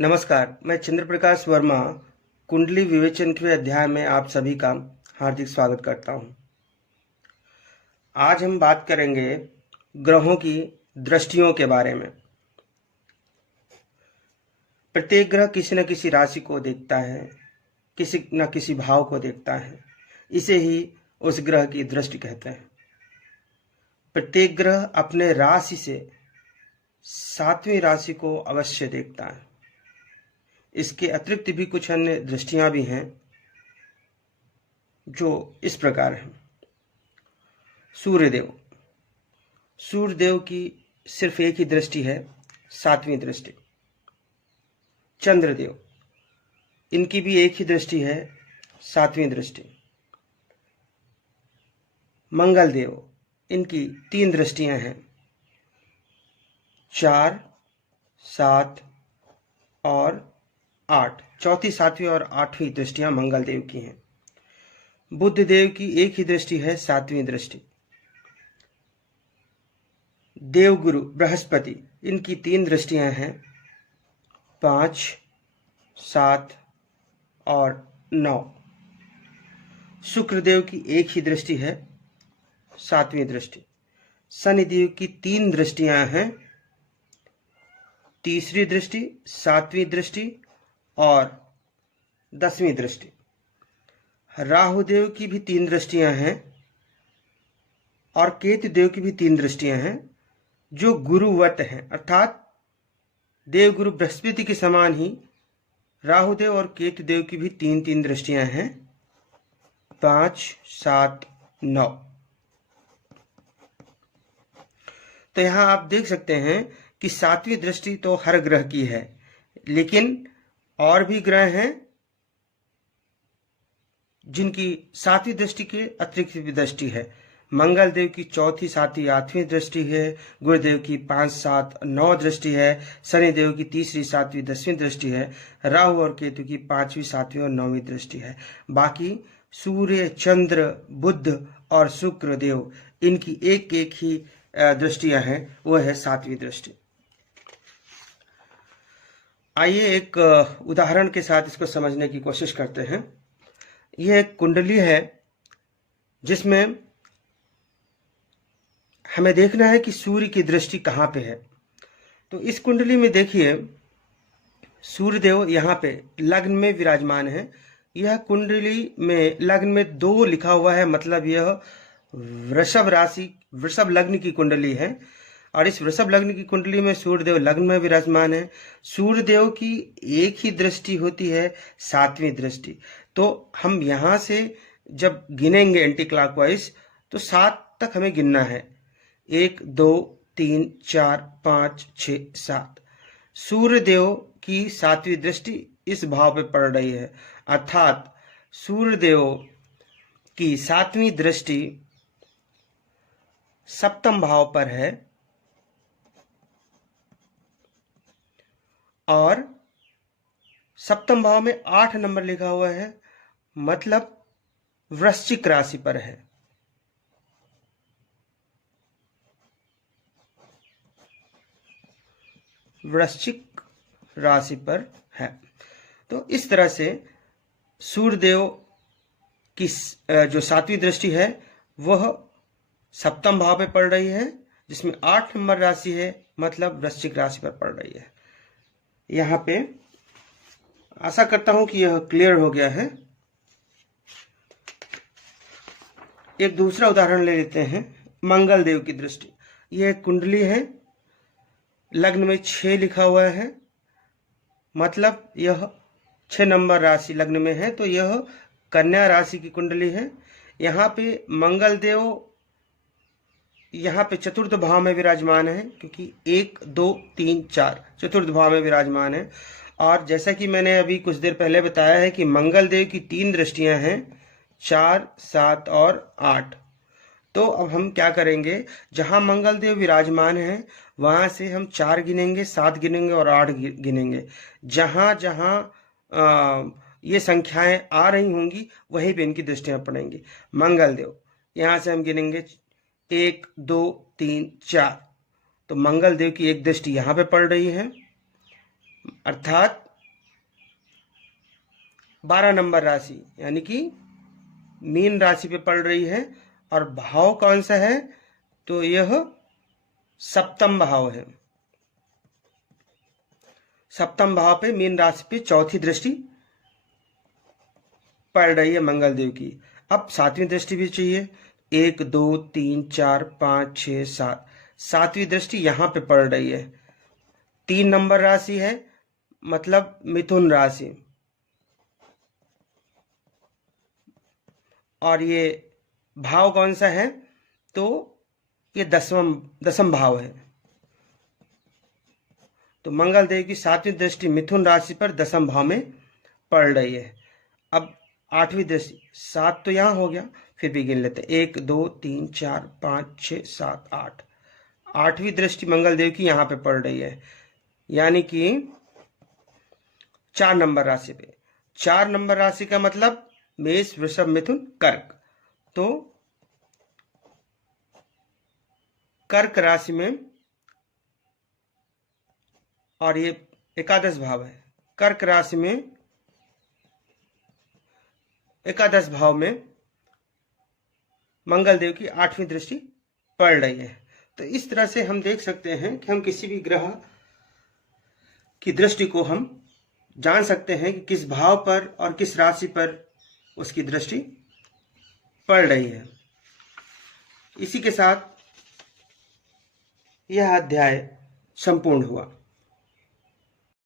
नमस्कार, मैं चंद्र प्रकाश वर्मा कुंडली विवेचन के अध्याय में आप सभी का हार्दिक स्वागत करता हूं। आज हम बात करेंगे ग्रहों की दृष्टियों के बारे में। प्रत्येक ग्रह किसी न किसी राशि को देखता है, किसी न किसी भाव को देखता है, इसे ही उस ग्रह की दृष्टि कहते हैं। प्रत्येक ग्रह अपने राशि से 7वीं राशि को अवश्य देखता है। इसके अतिरिक्त भी कुछ अन्य दृष्टियां भी हैं जो इस प्रकार हैं। सूर्यदेव, सूर्यदेव की सिर्फ एक ही दृष्टि है, 7वीं दृष्टि। चंद्रदेव, इनकी भी एक ही दृष्टि है, 7वीं दृष्टि। मंगलदेव, इनकी 3 दृष्टियां हैं, 4, 7 और 8। चौथी, 7वीं और 8वीं दृष्टियां मंगलदेव की हैं। बुधदेव की एक ही दृष्टि है, 7वीं दृष्टि। देवगुरु बृहस्पति, इनकी 3 दृष्टियां हैं, 5, 7 और 9। शुक्रदेव की एक ही दृष्टि है, 7वीं दृष्टि। शनिदेव की 3 दृष्टियां हैं, तीसरी दृष्टि, 7वीं दृष्टि और 10वीं दृष्टि। राहुदेव की भी 3 दृष्टियां हैं और केतुदेव की भी 3 दृष्टियां हैं, जो गुरुवत हैं, अर्थात देवगुरु बृहस्पति के समान ही राहुदेव और केतुदेव की भी 3 दृष्टियां हैं, 5, 7, 9। तो यहां आप देख सकते हैं कि 7वीं दृष्टि तो हर ग्रह की है, लेकिन और भी ग्रह हैं जिनकी 7वीं दृष्टि के अतिरिक्त भी दृष्टि है। मंगलदेव की 4, 7, 8वीं दृष्टि है। गुरुदेव की 5, 7, 9 दृष्टि है। शनिदेव की 3, 7, 10वीं दृष्टि है। राहु और केतु की 5वीं, 7वीं और 9वीं दृष्टि है। बाकी सूर्य, चंद्र, बुध और शुक्र देव, इनकी एक एक ही दृष्टियां हैं, वह है 7वीं दृष्टि। आइए एक उदाहरण के साथ इसको समझने की कोशिश करते हैं। यह एक कुंडली है जिसमें हमें देखना है कि सूर्य की दृष्टि कहाँ पे है। तो इस कुंडली में देखिए, सूर्यदेव यहाँ पे लग्न में विराजमान है। यह कुंडली में लग्न में 2 लिखा हुआ है, मतलब यह वृषभ राशि, वृषभ लग्न की कुंडली है। और इस वृषभ लग्न की कुंडली में सूर्यदेव लग्न में विराजमान है। सूर्यदेव की एक ही दृष्टि होती है, 7वीं दृष्टि। तो हम यहां से जब गिनेंगे एंटी क्लॉकवाइज, तो 7 तक हमें गिनना है। 1, 2, 3, 4, 5, 6, 7। सूर्यदेव की 7वीं दृष्टि इस भाव पे पड़ रही है, अर्थात सूर्यदेव की 7वीं दृष्टि 7म भाव पर है और 7म भाव में 8 नंबर लिखा हुआ है, मतलब वृश्चिक राशि पर है। वृश्चिक राशि पर है। तो इस तरह से सूर्यदेव की जो 7वीं दृष्टि है वह 7म भाव पे पड़ रही है, जिसमें 8 नंबर राशि है, मतलब वृश्चिक राशि पर पड़ रही है। यहाँ पे आशा करता हूं कि यह क्लियर हो गया है। एक दूसरा उदाहरण ले लेते हैं, मंगल देव की दृष्टि। यह कुंडली है, लग्न में 6 लिखा हुआ है, मतलब यह 6 नंबर राशि लग्न में है, तो यह कन्या राशि की कुंडली है। यहाँ पे मंगल देव यहाँ पे 4th भाव में विराजमान है, क्योंकि 1, 2, 3, 4 4th भाव में विराजमान है। और जैसा कि मैंने अभी कुछ देर पहले बताया है कि मंगल देव की 3 दृष्टियां हैं, 4, 7 और 8। तो अब हम क्या करेंगे, जहां मंगल देव विराजमान है वहां से हम 4 गिनेंगे, 7 गिनेंगे और 8 गिनेंगे। जहां जहां ये संख्याएं आ रही होंगी वहीं पे इनकी दृष्टियां पड़ेंगी। मंगल देव, यहां से हम गिनेंगे 1, 2, 3, 4। तो मंगल देव की एक दृष्टि यहाँ पे पड़ रही है, अर्थात 12 नंबर राशि यानी कि मीन राशि पे पड़ रही है। और भाव कौन सा है? तो यह सप्तम भाव है। सप्तम भाव पे मीन राशि पे चौथी दृष्टि पड़ रही है मंगल देव की। अब सातवीं दृष्टि भी चाहिए। 1 2 3 4 5 6 7, सातवीं दृष्टि यहां पे पड़ रही है। 3 नंबर राशि है, मतलब मिथुन राशि। और ये भाव कौन सा है? तो ये दसम भाव है। तो मंगल देव की सातवीं दृष्टि मिथुन राशि पर दसम भाव में पड़ रही है। अब आठवीं दृष्टि, 7 तो यहां हो गया, फिर भी गिन लेते हैं। 1 2 3 4 5 6 7 8, आठवीं दृष्टि मंगल देव की यहां पे पड़ रही है, यानी कि 4 नंबर राशि पे। 4 नंबर राशि का मतलब मेष, वृषभ, मिथुन, कर्क। तो कर्क राशि में, और ये एकादश भाव है, कर्क राशि में एकादश भाव में मंगल देव की आठवीं दृष्टि पड़ रही है। तो इस तरह से हम देख सकते हैं कि हम किसी भी ग्रह की दृष्टि को हम जान सकते हैं कि किस भाव पर और किस राशि पर उसकी दृष्टि पड़ रही है। इसी के साथ यह अध्याय संपूर्ण हुआ।